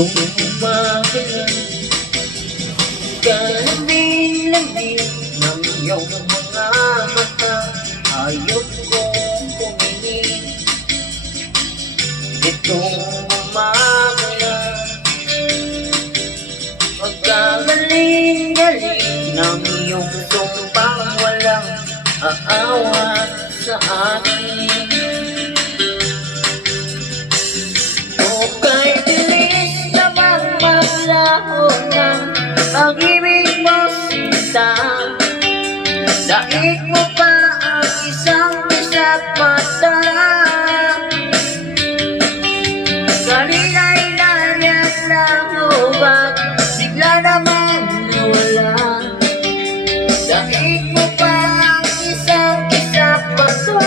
Tumagin Kalambing-lambing ng iyong mga mata. Ayok kong tumingin itong umaga na magkagaling-galing ng iyong sumpang walang aawa sa akin. Okay, bilis namang maglaho ng pag-ibig mo, sinta. Daig mo pa ang isang isa't mata. Kanina'y nariyan lang o ba't bigla naman nawala? Daig mo pa ang isang isa't mata.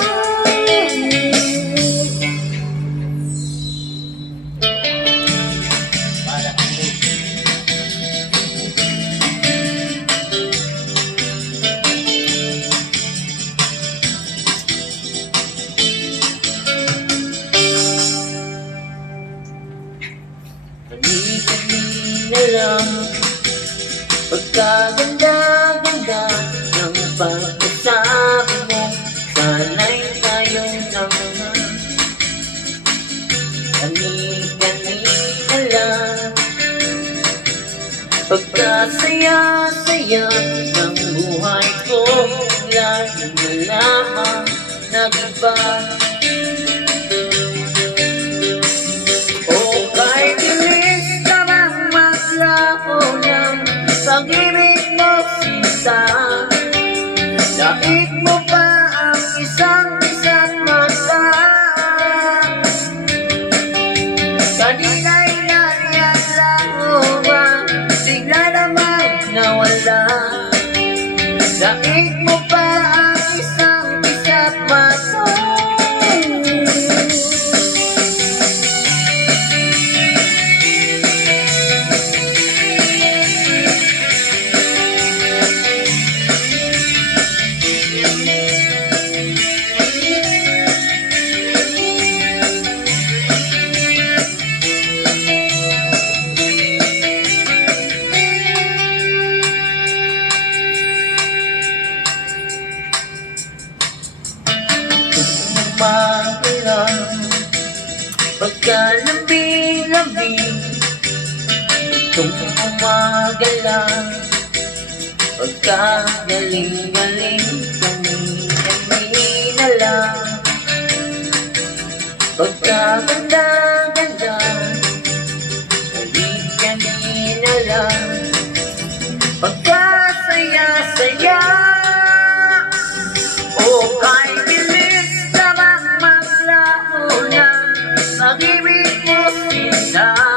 Kani-kanina lang pagkaganda-ganda ng pagkasabi mo. Sana'y tayong naman. Kani-kanina lang pagkasaya-saya ng buhay ko. Lagi na lamang nag-iba. Pag-ibig mo, sinta. Daig mo pa ang isang isa't mata. Kanina'y nariyan lang o ba bigla namang nawala? Daig mo pa ang isang isa't mata. Pagkalambing-lambing itong umaga lang, pagkagaling-galing kami-kami na lang, pagkaganda-ganda kami-kami na lang, pagkasaya-saya. O kay bilis namang maglaho ng pag-ibig mo, sinta.